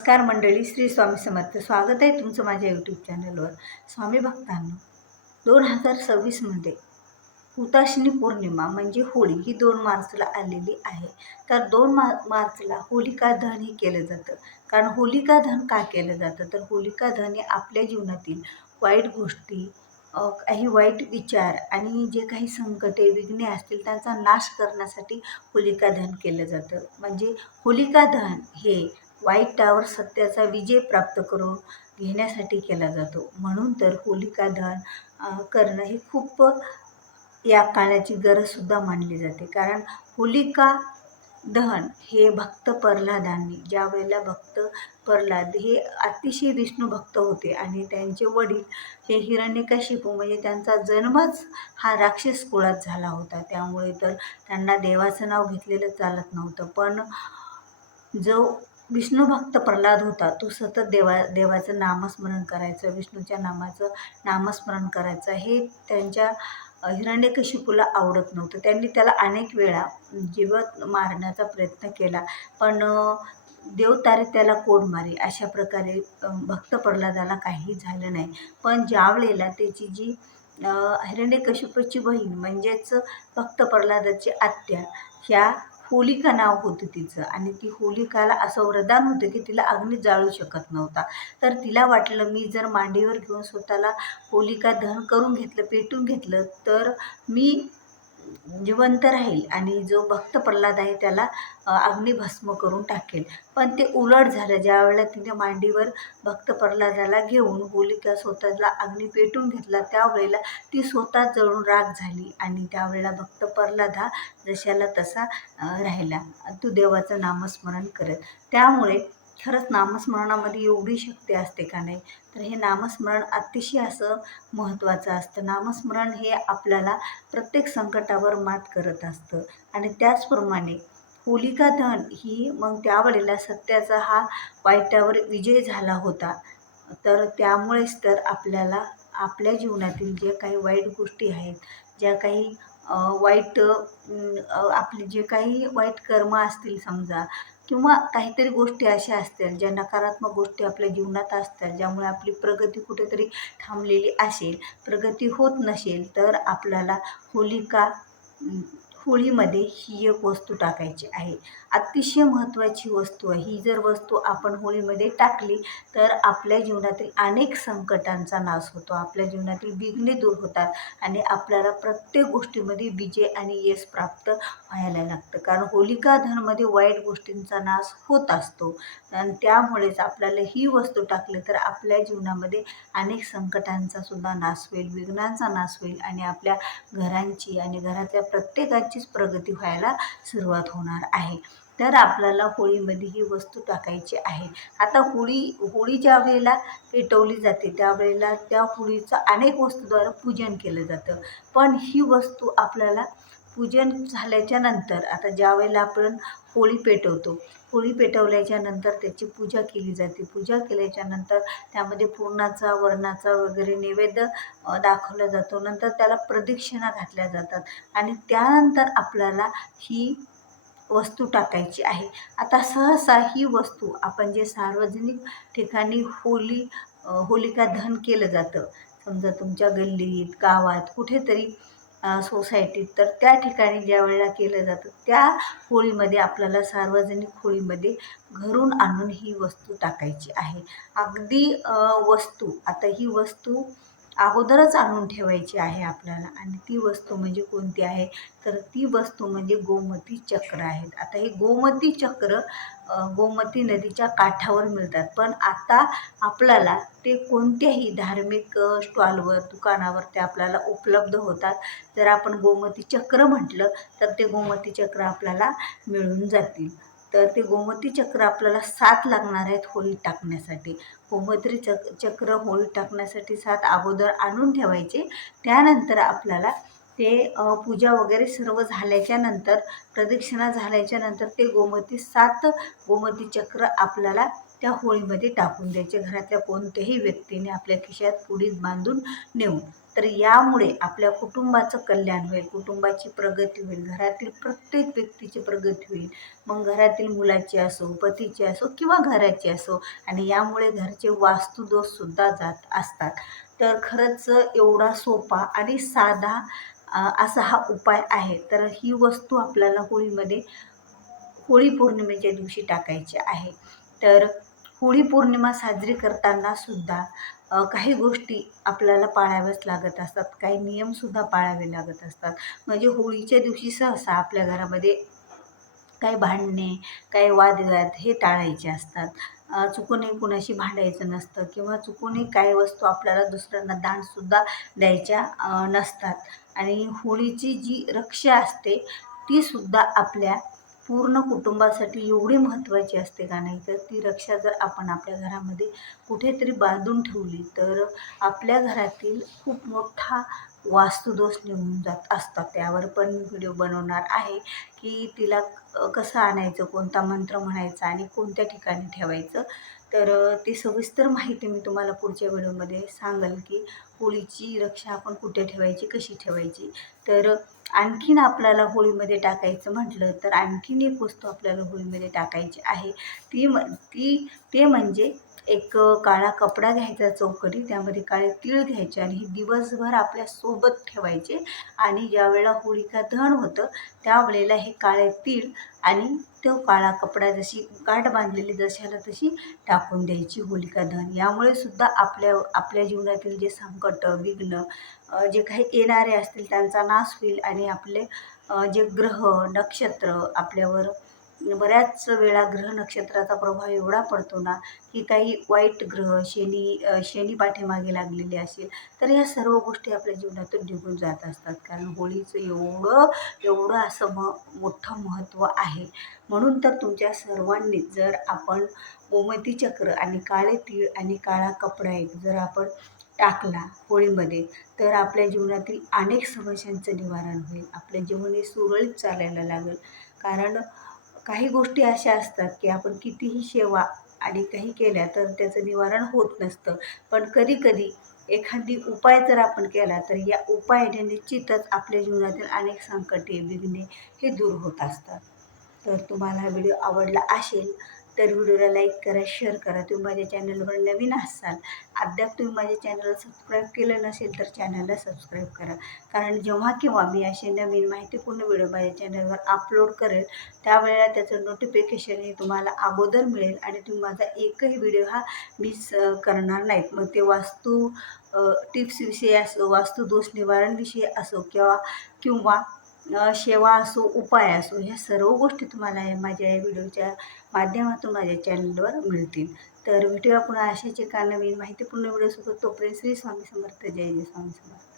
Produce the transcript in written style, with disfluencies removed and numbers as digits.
नमस्कार मंडळी, श्री स्वामी समर्थ. स्वागत आहे तुमचं माझ्या यूट्यूब चॅनलवर. स्वामी भक्तांनो, 2026मध्ये हुताशनी पौर्णिमा म्हणजे होळी ही 2 मार्चला आलेली आहे. तर 2 मार्चला होलिका दहन हे केलं जातं. कारण होलिका दहन का केलं जातं, तर होलिका दहन हे आपल्या जीवनातील वाईट गोष्टी, काही वाईट विचार आणि जे काही संकटे विघ्ने असतील त्यांचा नाश करण्यासाठी होलिका दहन केलं जातं. म्हणजे होलिका दहन हे वाईटावर सत्याचा विजय प्राप्त करून घेण्यासाठी केला जातो. म्हणून तर होलिका दहन करणं हे खूप या काळाची गरजसुद्धा मानली जाते. कारण होलिका दहन हे भक्त प्रल्हादांनी, ज्या वेळेला भक्त प्रल्हाद हे अतिशय विष्णू भक्त होते आणि त्यांचे वडील हे हिरण्यकशिपू म्हणजे त्यांचा जन्मच हा राक्षस कुळात झाला होता. त्यामुळे तर त्यांना देवाचं नाव घेतलेलं चालत नव्हतं. पण जो विष्णू भक्त प्रल्हाद होता तो सतत देवाचं नामस्मरण करायचं, विष्णूच्या नामाचं नामस्मरण करायचं. हे त्यांच्या हिरण्यकशिपूला आवडत नव्हतं. त्यांनी त्याला अनेक वेळा जिवंत मारण्याचा प्रयत्न केला, पण देवतारे त्याला कोड मारे. अशा प्रकारे भक्त प्रल्हादाला काही झालं नाही. पण ज्यावेळेला त्याची जी हिरण्यकशिपूची बहीण म्हणजेच भक्त प्रल्हादाची आत्या, ह्या होलिका नाव होतं तिचं, आणि ती होलिकाला असं वरदान होतं की तिला अग्नी जाळू शकत नव्हता. तर तिला वाटलं, मी जर मांडीवर घेऊन स्वतःला होलिका दहन करून घेतलं, पेटून घेतलं, तर मी जिवंत राहील आणि जो भक्त प्रल्हाद आहे त्याला अग्निभस्म करून टाकेल. पण ते उलट झालं. ज्यावेळेला तिने मांडीवर भक्त प्रल्हादाला घेऊन होलिका स्वतःला अग्नी पेटून घेतला, त्यावेळेला ती स्वतः जळून राख झाली आणि त्यावेळेला भक्त प्रल्हाद हा जशाला तसा राहिला, तू देवाचं नामस्मरण करत. त्यामुळे खरंच नामस्मरणामध्ये एवढी शक्ती असते का नाही? तर हे नामस्मरण अतिशय असं महत्त्वाचं असतं. नामस्मरण हे आपल्याला प्रत्येक संकटावर मात करत असतं. आणि त्याचप्रमाणे होलिका दहन ही मग त्यावेळेला सत्याचा हा वाईटावर विजय झाला होता. तर त्यामुळेच तर आपल्याला आपल्या जीवनातील जे काही वाईट गोष्टी आहेत, ज्या काही वाईट आपले जे काही वाईट कर्म असतील समजा, किंवा काहीतरी गोष्टी अशा असतील ज्या नकारात्मक गोष्टी आपल्या जीवनात असतात, ज्यामुळे आपली प्रगती कुठेतरी थांबलेली असेल, प्रगती होत नसेल, तर आपल्याला होळीमध्ये ही एक वस्तू टाकायची आहे. अतिशय महत्त्वाची वस्तू आहे ही. जर वस्तू आपण होळीमध्ये टाकली तर आपल्या जीवनातील अनेक संकटांचा नाश होतो, आपल्या जीवनातील विघ्ने दूर होतात आणि आपल्याला प्रत्येक गोष्टीमध्ये विजय आणि यश प्राप्त व्हायला लागतं. कारण होलिका दहनमध्ये वाईट गोष्टींचा नाश होत असतो आणि त्यामुळेच आपल्याला ही वस्तू टाकली तर आपल्या जीवनामध्ये अनेक संकटांचा सुद्धा नाश होईल, विघ्नांचा नाश होईल आणि आपल्या घरांची आणि घरातल्या प्रत्येकाचीच प्रगती व्हायला सुरुवात होणार आहे. तर आपल्याला होळीमध्ये ही वस्तू टाकायची आहे. आता होळी ज्या वेळेला पेटवली जाते त्यावेळेला त्या होळीचं अनेक वस्तूद्वारे पूजन केलं जातं. पण ही वस्तू आपल्याला पूजन झाल्याच्या नंतर, आता ज्या वेळेला आपण होळी पेटवतो, होळी पेटवल्याच्या नंतर त्याची पूजा केली जाते. पूजा केल्याच्या नंतर त्यामध्ये पुरणाचा, वरणाचा वगैरे नैवेद्य दाखवला जातो. नंतर त्याला प्रदक्षिणा घातल्या जातात आणि त्यानंतर आपल्याला ही वस्तू टाकायची आहे. आता सहसा ही वस्तू आपण जे सार्वजनिक ठिकाणी होलिका दहन केलं जातं, समजा तुमच्या गल्लीत, गावात, कुठेतरी सोसायटीत, तर त्या ठिकाणी ज्या वेळेला केलं जातं त्या होळीमध्ये आपल्याला सार्वजनिक होळीमध्ये घरून आणून ही वस्तू टाकायची आहे. अगदी वस्तू, आता ही वस्तू अगोदरच आणून ठेवायची आहे आपल्याला. आणि ती वस्तू म्हणजे कोणती आहे, तर ती वस्तू म्हणजे गोमती चक्र आहेत. आता हे गोमती चक्र गोमती नदीच्या काठावर मिळतात, पण आता आपल्याला ते कोणत्याही धार्मिक स्टॉलवर, दुकानावर ते आपल्याला उपलब्ध होतात. जर आपण गोमती चक्र म्हटलं तर ते गोमती चक्र आपल्याला मिळून जातील. तर ते गोमती चक्र आपल्याला 7 लागणार आहेत होळी टाकण्यासाठी. गोमती चक्र होळी टाकण्यासाठी 7 अगोदर आणून ठेवायचे. त्यानंतर आपल्याला ते पूजा वगैरे सर्व झाल्याच्या नंतर, प्रदक्षिणा झाल्याच्या नंतर ते 7 गोमती चक्र आपल्याला त्या होळीमध्ये टाकून द्यायचे, घरातल्या कोणत्याही व्यक्तीने आपल्या खिशात पुडीत बांधून नेऊन. तर यामुळे आपल्या कुटुंबाचं कल्याण होईल, कुटुंबाची प्रगती होईल, घरातील प्रत्येक व्यक्तीची प्रगती होईल. मग घरातील मुलाची असो, पतीची असो किंवा घराची असो, आणि यामुळे घरचे वास्तुदोषसुद्धा जात असतात. तर खरंच एवढा सोपा आणि साधा असा हा उपाय आहे. तर ही वस्तू आपल्याला होळी पौर्णिमेच्या दिवशी टाकायची आहे. तर होळी पौर्णिमा साजरी करताना सुद्धा काही गोष्टी आपल्याला पाळाव्याच लागत असतात, काही नियमसुद्धा पाळावे लागत असतात. म्हणजे होळीच्या दिवशी सहसा आपल्या घरामध्ये काही भांडणे, काही वादविवाद हे टाळायचे असतात. चुकूनही कुणाशी भांडायचं नसतं किंवा चुकूनही काही वस्तू आपल्याला दुसऱ्यांना दानसुद्धा द्यायच्या नसतात. आणि होळीची जी रक्षा असते तीसुद्धा आपल्या पूर्ण कुटुंबासाठी एवढी महत्त्वाची असते का नाही, तर ती रक्षा जर आपण आपल्या घरामध्ये कुठेतरी बांधून ठेवली तर आपल्या घरातील खूप मोठा वास्तुदोष निघून जात असतात. त्यावर पण मी व्हिडिओ बनवणार आहे की तिला कसं आणायचं, कोणता मंत्र म्हणायचा आणि कोणत्या ठिकाणी ठेवायचं. तर ती सविस्तर माहिती मी तुम्हाला पुढच्या व्हिडिओमध्ये सांगेल की होळीची रक्षा आपण कुठे ठेवायची, कशी ठेवायची. तर आणखीन आपल्याला होळीमध्ये टाकायचं म्हटलं तर आणखीन एक वस्तू आपल्याला होळीमध्ये टाकायची आहे. ते म्हणजे एक काळा कपडा घ्यायचा चौकटी, त्यामध्ये काळे तीळ घ्यायचे आणि हे दिवसभर आपल्या सोबत ठेवायचे. आणि ज्यावेळेला होळिका दहन होतं त्यावेळेला हे काळे तीळ आणि तो काळा कपडा जशी गाठ बांधलेली जशाला तशी टाकून द्यायची होलिका दहन. यामुळे सुद्धा आपल्या जीवनातील जे संकट, विघ्न जे काही येणारे असतील त्यांचा नाश होईल. आणि आपले जे ग्रह नक्षत्र आपल्यावर बऱ्याच वेळा ग्रह नक्षत्राचा प्रभाव एवढा पडतो ना की काही वाईट ग्रह शनी पाठीमागे लागलेले असेल तर या सर्व गोष्टी आपल्या जीवनातून निघून जात असतात. कारण होळीचं एवढं असं मोठं महत्त्व आहे. म्हणून तर तुमच्या सर्वांनी जर आपण गोमती चक्र आणि काळे तीळ आणि काळा कपडा एक जर आपण टाकला होळीमध्ये तर आपल्या जीवनातील अनेक समस्यांचं निवारण होईल. आपलं जीवन हे सुरळीत चालायला लागेल. कारण काही गोष्टी अशा असतात की आपण कितीही सेवा आणि काही केल्या तर त्याचं निवारण होत नसतं. पण कधीकधी एखादी उपाय जर आपण केला तर या उपायाने निश्चितच आपल्या जीवनातील अनेक संकटे, विघ्ने हे दूर होत असतात. तर तुम्हाला हा व्हिडिओ आवडला असेल तर व्हिडिओला लाईक करा, शेअर करा. तुम्ही माझ्या चॅनलवर नवीन असाल, अद्याप तुम्ही माझ्या चॅनलला सबस्क्राईब केलं नसेल तर चॅनलला सबस्क्राईब करा. कारण जेव्हा केव्हा मी असे नवीन माहितीपूर्ण व्हिडिओ माझ्या चॅनलवर अपलोड करेल त्यावेळेला त्याचं नोटिफिकेशन हे तुम्हाला अगोदर मिळेल आणि तुम्ही माझा एकही व्हिडिओ हा मिस करणार नाहीत. मग ते वास्तू टिप्सविषयी असो, वास्तुदोष निवारणविषयी असो किंवा सेवा असो, उपाय असो, ह्या सर्व गोष्टी तुम्हाला माझ्या या व्हिडिओच्या माध्यमातून माझ्या चॅनलवर मिळतील. तर भेटूया पुन्हा अशाच एका नवीन माहितीपूर्ण व्हिडिओसोबत. तोपर्यंत श्री स्वामी समर्थ. जय जय स्वामी समर्थ.